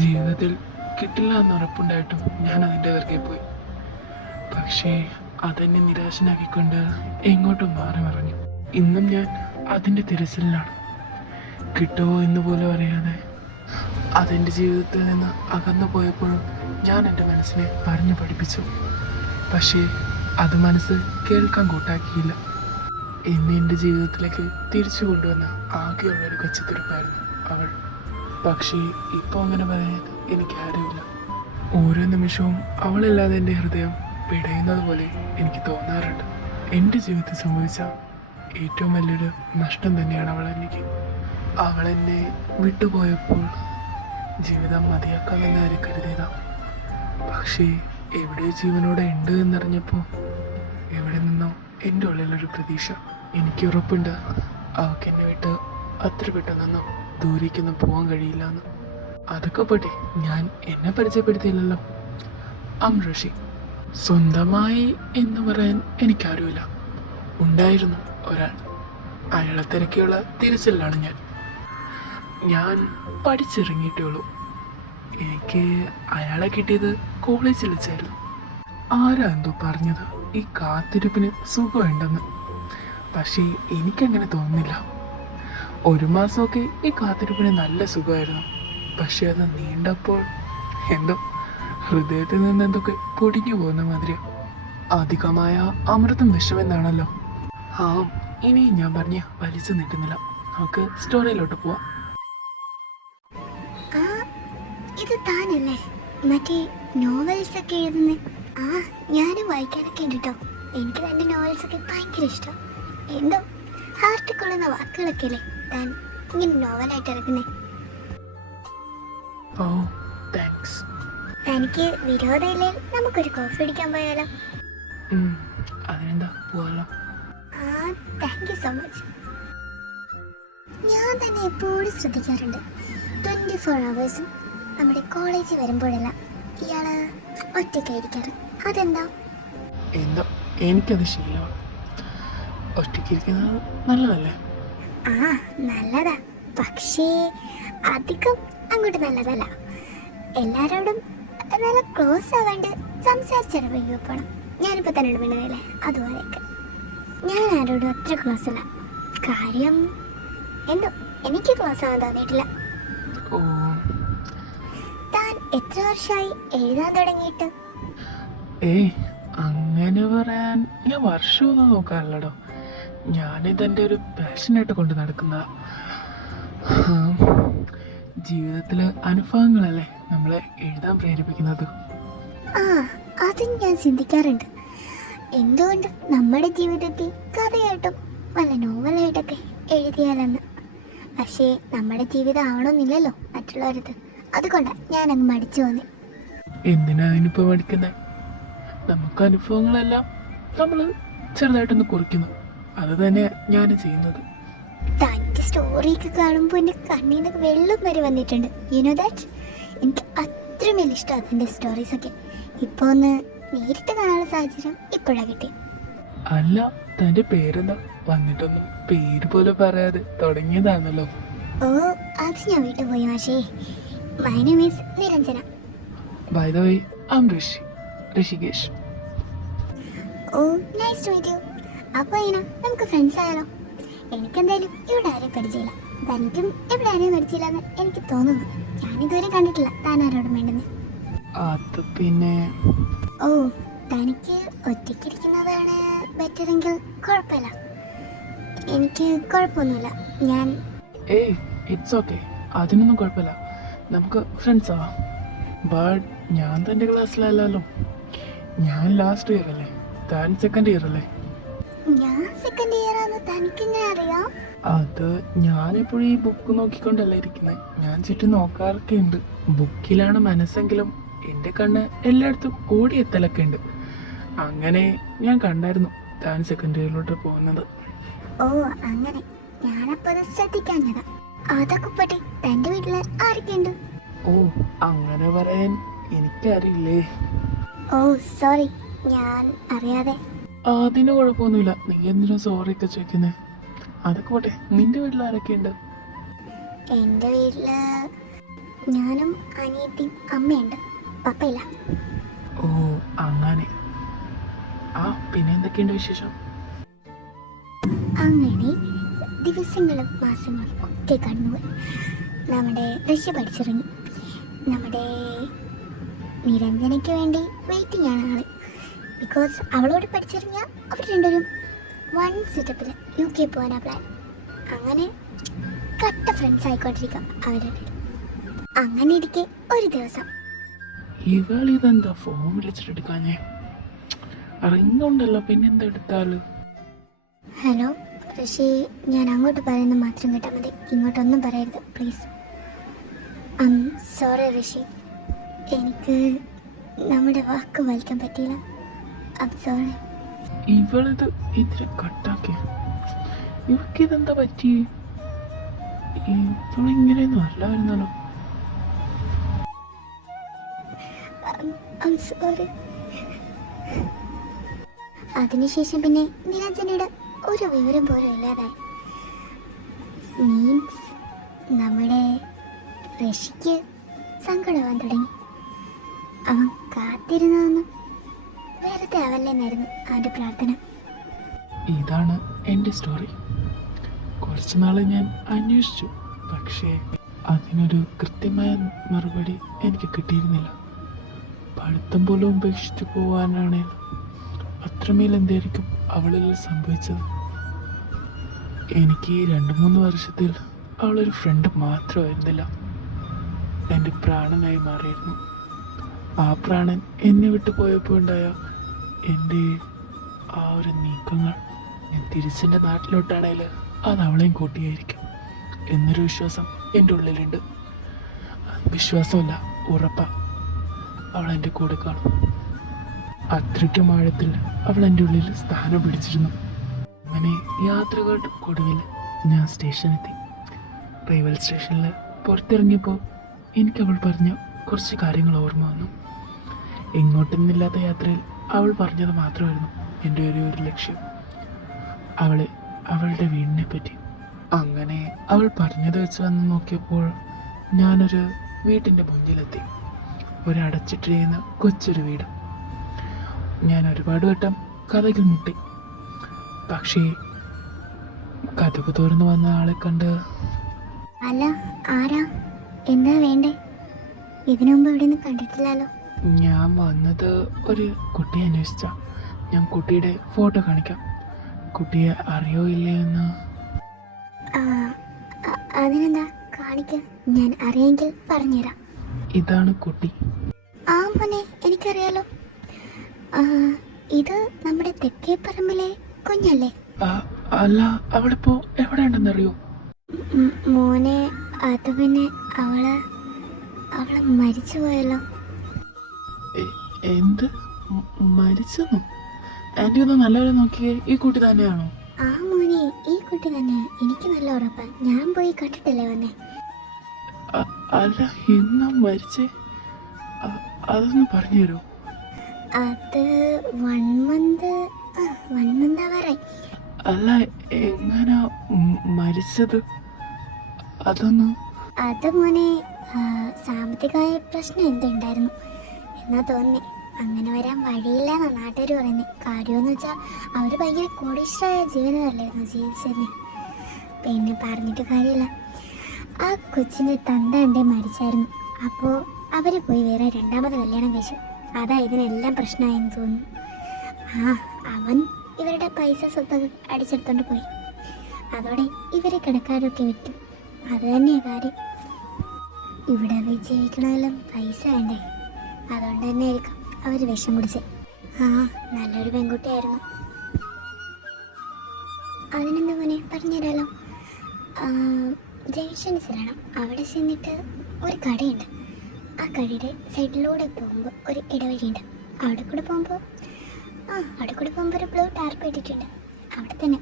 ജീവിതത്തിൽ കിട്ടില്ല എന്ന് ഉറപ്പുണ്ടായിട്ടും ഞാൻ അതിൻ്റെ പിറകെ പോയി. പക്ഷേ അതെന്നെ നിരാശനാക്കിക്കൊണ്ട് എങ്ങോട്ടും മാറി മറിഞ്ഞു. ഇന്നും ഞാൻ അതിൻ്റെ തിരച്ചിലാണ്. കിട്ടുമോ എന്ന് പോലും അറിയാതെ അതെൻ്റെ ജീവിതത്തിൽ നിന്ന് അകന്നു പോയപ്പോഴും ഞാൻ എൻ്റെ മനസ്സിനെ പറഞ്ഞു പഠിപ്പിച്ചു. പക്ഷേ അത് മനസ്സ് കേൾക്കാൻ കൂട്ടാക്കിയില്ല. എന്നെ എൻ്റെ ജീവിതത്തിലേക്ക് തിരിച്ചു കൊണ്ടുവന്ന ആകെയുള്ളൊരു കൊച്ചുതിരിപ്പായിരുന്നു അവൾ. പക്ഷേ ഇപ്പോൾ അങ്ങനെ പറയാൻ എനിക്കാരുമില്ല. ഓരോ നിമിഷവും അവളില്ലാതെ എൻ്റെ ഹൃദയം പിടയുന്നത് പോലെ എനിക്ക് തോന്നാറുണ്ട്. എൻ്റെ ജീവിതത്തിൽ സംഭവിച്ച ഏറ്റവും വലിയൊരു നഷ്ടം തന്നെയാണ് അവൾ എനിക്ക്. അവളെന്നെ വിട്ടുപോയപ്പോൾ ജീവിതം മതിയാക്കാമെന്ന് ആര് കരുതിയതാ. പക്ഷേ എവിടെയോ ജീവനോടെ ഉണ്ട് എന്നറിഞ്ഞപ്പോൾ എവിടെ നിന്നോ എൻ്റെ ഉള്ളിലൊരു പ്രതീക്ഷ. എനിക്ക് ഉറപ്പുണ്ട് അവൾക്ക് എന്നെ വിട്ട് അത്ര പെട്ടെന്നൊന്നും ദൂരേക്കൊന്നും പോകാൻ കഴിയില്ല എന്ന്. അതൊക്കെ പോട്ടെ, ഞാൻ എന്നെ പരിചയപ്പെടുത്തിയില്ലല്ലോ. ഋഷി സ്വന്തമായി എന്ന് പറയാൻ എനിക്കാരുമില്ല. ഉണ്ടായിരുന്നു ഒരാൾ. അയാളെ തിരക്കിയുള്ള തിരച്ചിലാണ് ഞാൻ പഠിച്ചിറങ്ങിയിട്ടേ ഉള്ളൂ. എനിക്ക് അയാളെ കിട്ടിയത് കോളേജിൽ വെച്ചായിരുന്നു. ആരാ എന്തോ പറഞ്ഞത് ഈ കാത്തിരിപ്പിന് സുഖമുണ്ടെന്ന്. പക്ഷേ എനിക്കങ്ങനെ തോന്നുന്നില്ല. 1 മാസമൊക്കെ ഈ കാത്തിരിപ്പിന് നല്ല സുഖമായിരുന്നു. പക്ഷെ അത് നീണ്ടപ്പോൾ എന്തോ ഹൃദയത്തിൽ നിന്ന് എന്തൊക്കെ പൊടിഞ്ഞു പോകുന്ന മാതിരി. അധികമായ അമൃതം വിഷമെന്നാണല്ലോ. ഇനി ഞാൻ പറഞ്ഞ് വലിച്ചു നീട്ടുന്നില്ല. നമുക്ക് സ്റ്റോറിയിലോട്ട് പോവാം. ഇത് താനല്ലേ മറ്റേ നോവൽസ് ഒക്കെ എഴുതുന്നേ? ഞാനും വായിക്കാനൊക്കെ ഉണ്ട് കേട്ടോ. എനിക്ക് തൻ്റെ നോവൽസ് ഒക്കെ ഭയങ്കര ഇഷ്ടം. എന്തോ ഹാർട്ടിൽ കൊള്ളുന്ന വാക്കുകളൊക്കെ അല്ലേ താൻ ഇങ്ങനെ നോവലായിട്ട് ഇറക്കുന്നേ. താങ്ക്സ്. തനിക്ക് വിരോധമില്ലേ നമുക്കൊരു കോഫി അടിക്കാൻ പോയാലോ? അതിനെന്താ, പോവാലോ. Thank you so much. ഞാൻ തന്നെ എപ്പോഴും ശ്രദ്ധിക്കാറുണ്ട്, 24 hours നമ്മുടെ കോളേജിൽ വരുമ്പോഴെല്ലാം ഇയാള് ഒറ്റയ്ക്കായിരിക്കാറ്. അതെന്താ? എന്തോ എനിക്കത് ശീലമാണ്. ഒറ്റയ്ക്കിരിക്കുന്നത് നല്ലതല്ലേ? നല്ലതാ, പക്ഷേ അധികം അങ്ങോട്ട് നല്ലതല്ല. എല്ലാരോടും നല്ല ക്ലോസ് ആവാണ്ട് സംസാരിച്ചിടപഴകി പോകണം. ഞാനിപ്പോൾ തന്നെ ഇടപെടുന്നില്ലേ അതുപോലെയൊക്കെ. ഞാൻ ആരോടും അത്ര ക്ലോസ് അല്ല. കാര്യം എന്തോ എനിക്ക് ക്ലോസ് ആവാൻ തോന്നിയിട്ടില്ല. താൻ എത്ര വർഷമായി എഴുതാൻ തുടങ്ങിയിട്ട്? അങ്ങനെ പറയാൻ ഞാൻ വർഷമൊന്നും നോക്കാറില്ലടോ. ഞാനിതെൻ്റെ ഒരു പാഷനായിട്ട് കൊണ്ട് നടക്കുന്ന. ജീവിതത്തിലെ അനുഭവങ്ങളല്ലേ നമ്മളെ എഴുതാൻ പ്രേരിപ്പിക്കുന്നത്. അതും ഞാൻ ചിന്തിക്കാറുണ്ട്. എന്തുകൊണ്ട് നമ്മുടെ ജീവിതത്തിൽ കഥയായിട്ടും വല്ല നോവലായിട്ടൊക്കെ എഴുതിയാലെന്ന്. പക്ഷേ നമ്മുടെ ജീവിതം ആവണമെന്നില്ലല്ലോ മറ്റുള്ളവരത്. അതുകൊണ്ടാണ് ഞാനങ്ങ് മടിച്ചു പോന്നെ. എന്തിനാ അതിനിപ്പോൾ മടിക്കുന്നത്? നമുക്ക് അനുഭവങ്ങളെല്ലാം നമ്മൾ ചെറുതായിട്ടൊന്ന് കുറിക്കുന്നു. അത് തന്നെ ഞാൻ ചെയ്യുന്നത്. തൻ്റെ സ്റ്റോറിയൊക്കെ കാണുമ്പോൾ എൻ്റെ കണ്ണീന്നൊക്കെ വെള്ളം വരെ വന്നിട്ടുണ്ട്. You know that. എനിക്ക് അത്രമേൽ ഇഷ്ടമാണ് അതിൻ്റെ സ്റ്റോറീസൊക്കെ. ഇപ്പോൾ ഒന്ന് നേരിട്ട് കാണാനുള്ള സാഹചര്യം ഇപ്പോഴാണ് കിട്ടിയത്. അല്ല, തൻ്റെ പേരെന്താ? വന്നിട്ടൊന്നും പേര് പോലെ പറയാതെ തുടങ്ങിയതാണല്ലോ. അത് ഞാൻ വീട്ടിൽ പോയി മാഷേ. My name is Niranjana. By the way, I am Rishikesh. Nice to meet you. അപ്പോൾ ഇങ്ങനെ നമുക്ക് ഫ്രണ്ട്സ് ആയാലോ? എനിക്കെന്തായാലും ഇവിടെ ആരെയും പരിചയമില്ല. തനിക്കും ഇവിടെ ആരെയും പരിചയമില്ലെന്ന് എനിക്ക് തോന്നുന്നു. ഞാനിതുവരെ കണ്ടിട്ടില്ല താൻ ആരോടും വേണ്ടെന്ന്. അത് പിന്നെ തനിക്ക് ഒറ്റയ്ക്കിരിക്കുന്നതാണ് ബെറ്ററെങ്കിൽ കുഴപ്പമില്ല. എനിക്ക് കുഴപ്പമൊന്നുമില്ല. It's okay. അതിനൊന്നും കുഴപ്പമില്ല. നമുക്ക് ഫ്രണ്ട്സ് ആവാം. ബട്ട് ഞാൻ തൻ്റെ ക്ലാസ്സിലല്ലോ. ഞാൻ ലാസ്റ്റ് ഇയർ അല്ലേ, താൻ സെക്കൻഡ് ഇയർ അല്ലേ? ഞാൻ സെക്കൻഡ് ഇയർ ആണെന്ന് തനിക്കെങ്ങനെ അറിയാം? അത് ഞാനിപ്പോഴും ഈ ബുക്ക് നോക്കിക്കൊണ്ടല്ല ഇരിക്കുന്നത്. ഞാൻ ചുറ്റും നോക്കാറൊക്കെ ഉണ്ട്. ബുക്കിലാണ് മനസ്സെങ്കിലും എൻ്റെ കണ്ണ് എല്ലായിടത്തും ഓടിയെത്തലൊക്കെ ഉണ്ട്. അങ്ങനെ ഞാൻ കണ്ടായിരുന്നു താൻ സെക്കൻഡ് ഇയറിലോട്ട് പോകുന്നത്. അങ്ങനെ. ഞാനപ്പോൾ അത് ശ്രദ്ധിക്കാഞ്ഞതാ. അതൊക്കെ പോട്ടെ, തൻ്റെ വീട്ടിൽ ആരൊക്കെയുണ്ട്? അങ്ങനെ പറയാൻ എനിക്കറിയില്ലേ. സോറി, ഞാൻ അറിയാതെ. അതിന് കുഴപ്പമൊന്നുമില്ല. നീ എന്തിനാ സോറി ഒക്കെ ചോദിക്കുന്നത്? അതൊക്കെ പോട്ടെ, നിന്റെ വീട്ടിൽ ആരൊക്കെയുണ്ട്? എൻ്റെ വീട്ടില് ഞാനും അനിയത്തിയും അമ്മയുണ്ട്, പപ്പയില്ല. ഓ അങ്ങനെ. ആ പിന്നെ എന്തൊക്കെയുണ്ട് വിശേഷം? അങ്ങനെ ദിവസങ്ങളും മാസങ്ങളും ഒക്കെ കടന്നുപോയി. നമ്മുടെ ഋഷി പഠിച്ചിറങ്ങി. നമ്മുടെ നിരഞ്ജനയ്ക്ക് വേണ്ടി വെയിറ്റിംഗ് ആണ് ആള്. ബിക്കോസ് അവളോട് പഠിച്ചിറങ്ങിയ അവർ രണ്ടുപേരും വൺ സെറ്റപ്പിൽ UK പോകാനാണ് പ്ലാൻ. അങ്ങനെ കട്ട ഫ്രണ്ട്സ് ആയിക്കൊണ്ടിരിക്കാം അവരുടെ. അങ്ങനെ ഇരിക്കെ ഒരു ദിവസം ഇവളിതെന്താ ഫോൺ വിളിച്ചിട്ടെടുക്കാഞ്ഞേ? അറിയുന്നുണ്ടല്ലോ, പിന്നെന്താ എടുത്താല്? ഹലോ ഋഷി, ഞാൻ അങ്ങോട്ട് പറയുന്നത് മാത്രം കേട്ടാൽ മതി, ഇങ്ങോട്ടൊന്നും പറയരുത് പ്ലീസ്. സോറി ഋഷി, എനിക്ക് നമ്മുടെ വാക്ക് വലിക്കാൻ പറ്റിയില്ല. സോറി. ഇവളിത് ഇതിനെ കട്ടാക്കിയ ഇവക്കിതെന്താ പറ്റി? ഇവളിങ്ങനെയൊന്നും അല്ലായിരുന്നല്ലോ. സോറി. അതിനുശേഷം പിന്നെ നിരഞ്ജനയുടെ ഒരു വിവരം പോലും ഇല്ലാതായി. മീൻസ് നമ്മുടെ ഋഷിക്ക് സങ്കടമാവാൻ തുടങ്ങി. അവൻ കാത്തിരുന്നതൊന്നും വെറുതെ ആവല്ലെന്നായിരുന്നു അവൻ്റെ പ്രാർത്ഥന. ഇതാണ് എൻ്റെ സ്റ്റോറി. കുറച്ച് നാൾ ഞാൻ അന്വേഷിച്ചു, പക്ഷേ അതിനൊരു കൃത്യമായ മറുപടി എനിക്ക് കിട്ടിയിരുന്നില്ല. പഠിത്തം പോലും ഉപേക്ഷിച്ചു പോവാനാണ് അത്രമേൽ എന്തായിരിക്കും അവളിൽ സംഭവിച്ചത്. എനിക്ക് 2-3 വർഷത്തിൽ അവളൊരു ഫ്രണ്ട് മാത്രമായിരുന്നില്ല, എൻ്റെ പ്രാണനായി മാറിയിരുന്നു. ആ പ്രാണൻ എന്നെ വിട്ടു പോയപ്പോൾ ഉണ്ടായ എൻ്റെ ആ ഒരു നീക്കങ്ങൾ ഞാൻ തിരിച്ചെൻ്റെ നാട്ടിലോട്ടാണെങ്കിൽ അത് അവളെയും കൂട്ടിയായിരിക്കും എന്നൊരു വിശ്വാസം എൻ്റെ ഉള്ളിലുണ്ട്. വിശ്വാസമല്ല, ഉറപ്പാ, അവൾ എൻ്റെ കൂടെ കാണും. അത്രയ്ക്കും ആഴത്തിൽ അവൾ എൻ്റെ ഉള്ളിൽ സ്ഥാനം പിടിച്ചിരുന്നു. അങ്ങനെ യാത്രകളുടെ ഒടുവിൽ ഞാൻ സ്റ്റേഷനെത്തി. റെയിൽവേ സ്റ്റേഷനിൽ പുറത്തിറങ്ങിയപ്പോൾ എനിക്ക് അവൾ പറഞ്ഞ കുറച്ച് കാര്യങ്ങൾ ഓർമ്മ വന്നു. എങ്ങോട്ടൊന്നുമില്ലാത്ത യാത്രയിൽ അവൾ പറഞ്ഞത് മാത്രമായിരുന്നു എൻ്റെ ഒരു ലക്ഷ്യം, അവളുടെ വീടിനെ പറ്റി. അങ്ങനെ അവൾ പറഞ്ഞത് വെച്ച് വന്ന് നോക്കിയപ്പോൾ ഞാനൊരു വീട്ടിൻ്റെ മുന്നിലെത്തി. ഒരടച്ചിട്ടിരിക്കുന്ന കൊച്ചൊരു വീട്. ഞാൻ ഒരുപാട് വട്ടം കഥകിൽ മുട്ടി, പക്ഷേ കഥകു തുറന്നു വന്ന ആളെ കണ്ട്. അല്ല, ആരാ, എന്താ വേണ്ടേ? ഇതിനു മുമ്പ് ഇവിടെ നിന്ന് കണ്ടിട്ടില്ലല്ലോ. ഞാൻ വന്നത് ഒരു കുട്ടിയെ അന്വേഷിച്ച. ഞാൻ കുട്ടിയുടെ ഫോട്ടോ കാണിക്കാം, കുട്ടിയെ അറിയോ ഇല്ലേ എന്ന്. അതിനെന്താ, കാണിക്ക, ഞാൻ അറിയെങ്കിൽ പറഞ്ഞുതരാം. ഇതാണ് കുട്ടി. ആ മോനെ, എനിക്കറിയാലോ. ഇത് നമ്മുടെ തെക്കേപ്പറമ്പിലെ കുഞ്ഞല്ലേ? അല്ല, അവളിപ്പോ എവിടെ ഉണ്ടെന്നറിയോ? മോനെ, അത് പിന്നെ അവള് മരിച്ചു പോയല്ലോ. എന്ത് മരിച്ചെന്നോ? ആൻറ്റി ഒന്ന് നല്ലവരെ നോക്കിയേ, ഈ കുട്ടി തന്നെയാണോ? ആ മോനെ, ഈ കുട്ടി തന്നെ, എനിക്ക് നല്ല ഉറപ്പാ. ഞാൻ പോയി കണ്ടിട്ടല്ലേ വന്നേ. അല്ല, എന്നാ മരിച്ചേ? അതൊന്ന് പറഞ്ഞു തരുമോ? അത് 1 മന്ത് ആവാറായി. അല്ല, എങ്ങനാ മരിച്ചത്? അതൊന്ന്. അത് മോനെ, സാമ്പത്തികമായ പ്രശ്നം എന്തുണ്ടായിരുന്നു എന്നാ തോന്നി. അങ്ങനെ വരാൻ വഴിയില്ലെന്നാ നാട്ടുകാർ പറയുന്നത്. കാര്യമെന്ന് വെച്ചാൽ അവർ ഭയങ്കര കോടീശ്വരായ ജീവനമല്ലായിരുന്നു ജീവിച്ചിരുന്നത്. പിന്നെ പറഞ്ഞിട്ട് കാര്യമില്ല, ആ കൊച്ചിൻ്റെ തന്ത കണ്ടേ മരിച്ചായിരുന്നു. അപ്പോൾ അവർ പോയി വേറെ 2ാമത് കല്യാണം കഴിച്ചു. അതാ ഇതിനെല്ലാം പ്രശ്നമായെന്ന് തോന്നുന്നു. അവൻ ഇവരുടെ പൈസ സ്വത്ത് അടിച്ചെടുത്തോണ്ട് പോയി. അതോടെ ഇവരെ കിടക്കാരൊക്കെ വിറ്റു. അത് തന്നെയാണ് കാര്യം. ഇവിടെ ജീവിക്കണമെങ്കിലും പൈസ വേണ്ടേ, അതുകൊണ്ട് തന്നെ ആയിരിക്കും അവർ വിഷം കുടിച്ച്. നല്ലൊരു പെൺകുട്ടിയായിരുന്നു. അതിനെന്താ മോനെ, പറഞ്ഞുതരാലോ. ജംഗ്ഷൻസിലാണ്. അവിടെ ചെന്നിട്ട് ഒരു കടയുണ്ട്. ആ കടയുടെ സൈഡിലൂടെ പോകുമ്പോൾ ഒരു ഇടവഴിയുണ്ട്. അവിടെ കൂടെ പോകുമ്പോൾ ഒരു ബ്ലൂ ടാർപ്പ് ഇട്ടിട്ടുണ്ട്. അവിടെ തന്നെ.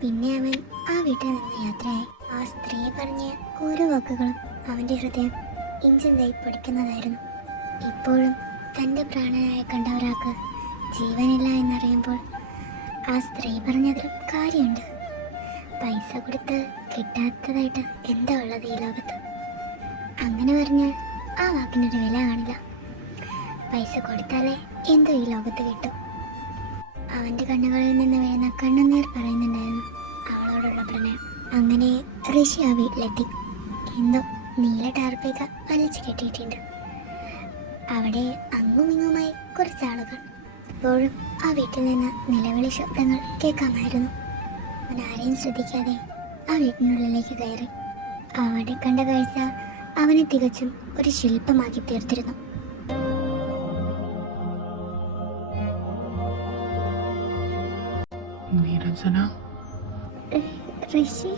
പിന്നെ അവൻ ആ വീട്ടിൽ നിന്ന് യാത്രയായി. ആ സ്ത്രീ പറഞ്ഞ ഓരോ വാക്കുകളും അവൻ്റെ ഹൃദയം ഇഞ്ചിന്തായി പൊടിക്കുന്നതായിരുന്നു. ഇപ്പോഴും തൻ്റെ പ്രാണനായ കണ്ട ഒരാൾക്ക് ജീവനില്ല എന്നറിയുമ്പോൾ ആ സ്ത്രീ പറഞ്ഞതിലും കാര്യമുണ്ട്. പൈസ കൊടുത്ത് കിട്ടാത്തതായിട്ട് എന്താ ഉള്ളത് ഈ ലോകത്ത്? അങ്ങനെ പറഞ്ഞാൽ ആ വാക്കിനൊരു വില കാണില്ല. പൈസ കൊടുത്താലേ എന്തോ ഈ ലോകത്ത് കിട്ടും. അവൻ്റെ കണ്ണുകളിൽ നിന്ന് വീഴുന്ന കണ്ണുനീർ പറയുന്നുണ്ടായിരുന്നു അവളോടുള്ള പ്രണയം. അങ്ങനെ ഋഷി ആ വീട്ടിലെത്തി. എന്തോ നീല ടാർപ്പേക്ക വലിച്ചു കെട്ടിയിട്ടുണ്ട്. അവിടെ അങ്ങും ഇങ്ങുമായി കുറച്ചാളുകൾ. ഇപ്പോഴും ആ വീട്ടിൽ നിന്ന് നിലവിളി ശബ്ദങ്ങൾ കേൾക്കാമായിരുന്നു. അവൻ ആരെയും ശ്രദ്ധിക്കാതെ ആ വീട്ടിനുള്ളിലേക്ക് കയറി. അവിടെ കണ്ട കാഴ്ച അവനെ തികച്ചും ഒരു ശില്പമാക്കി തീർത്തിരുന്നു. നിരഞ്ജന, ഋഷി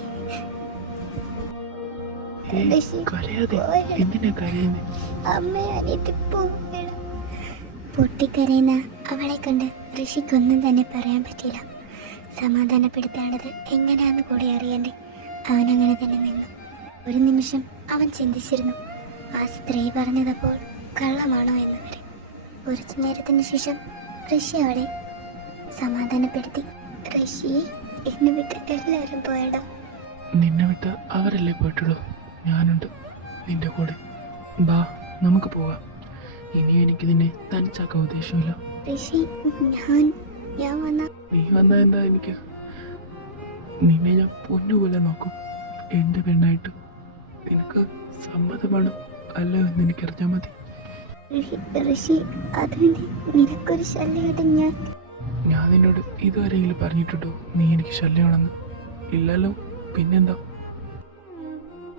കരയാതെ. എന്തിനാ കരയുന്നേ? അമ്മ അനിയത്തി പോവുകയാണ്. പൊട്ടിക്കരയുന്ന അവളെ കണ്ട് ഋഷിക്കൊന്നും തന്നെ പറയാൻ പറ്റിയില്ല. സമാധാനപ്പെടുത്തേണ്ടത് എങ്ങനെയാന്ന് കൂടി അറിയണ്ടേ. അവനങ്ങനെ തന്നെ നിന്നു. ഒരു നിമിഷം അവൻ ചിന്തിച്ചിരുന്നു, ആ സ്ത്രീ പറഞ്ഞതപ്പോൾ കള്ളമാണോ എന്ന് വരെ. കുറച്ചു നേരത്തിന് ശേഷം ഋഷി അവളെ സമാധാനപ്പെടുത്തി. ഋഷി, എന്നെ വിട്ട് എല്ലാവരും പോയടാ. നിന്നെ വിട്ട് അവരല്ലേ പോയിട്ടുള്ളൂ. ഞാനുണ്ട് നിന്റെ കൂടെ. ബാ, നമുക്ക് പോകാം. ഇനി എനിക്ക് നിന്നെ തനിച്ചാക്കാൻ ഉദ്ദേശമില്ല. ഋഷി, ഞാൻ വന്ന നീ വന്നാ എന്താ? എനിക്ക് നിന്നെ ഞാൻ പൊന്നുപോലെ നോക്കും. എൻ്റെ പെണ്ണായിട്ട് നിനക്ക് സമ്മതമാണ് അല്ലോ എന്ന് എനിക്കറിഞ്ഞാൽ മതി. ഋഷി, അതുകൊണ്ട് നിനക്കൊരു ശല്യമായിട്ട് ഞാൻ നിന്നോട് ഇതുവരെയെങ്കിലും പറഞ്ഞിട്ടുണ്ടോ നീ എനിക്ക് ശല്യമാണെന്ന്? ഇല്ലല്ലോ, പിന്നെന്താ?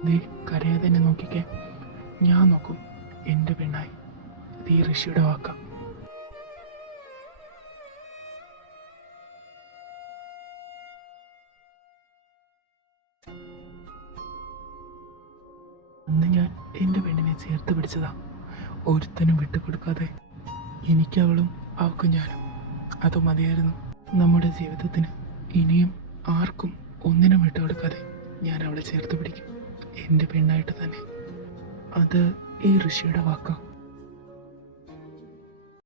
നീ കരയാതെ തന്നെ നോക്കിക്കേ. ഞാൻ നോക്കും എൻ്റെ പെണ്ണായി. ഇത് ഈ ഋഷിയുടെ വാക്കാം. അന്ന് ഞാൻ എൻ്റെ പെണ്ണിനെ ചേർത്ത് പിടിച്ചതാ, ഒരുത്തനും വിട്ടുകൊടുക്കാതെ. എനിക്കവളും അവൾക്കും ഞാനും, അത് മതിയായിരുന്നു നമ്മുടെ ജീവിതത്തിന്. ഇനിയും ആർക്കും ഒന്നിനും വിട്ടുകൊടുക്കാതെ ഞാൻ അവളെ ചേർത്ത് പിടിക്കും, എൻ്റെ പെണ്ണായിട്ട് തന്നെ. അത് ഈ ഋഷിയുടെ വാക്കാം.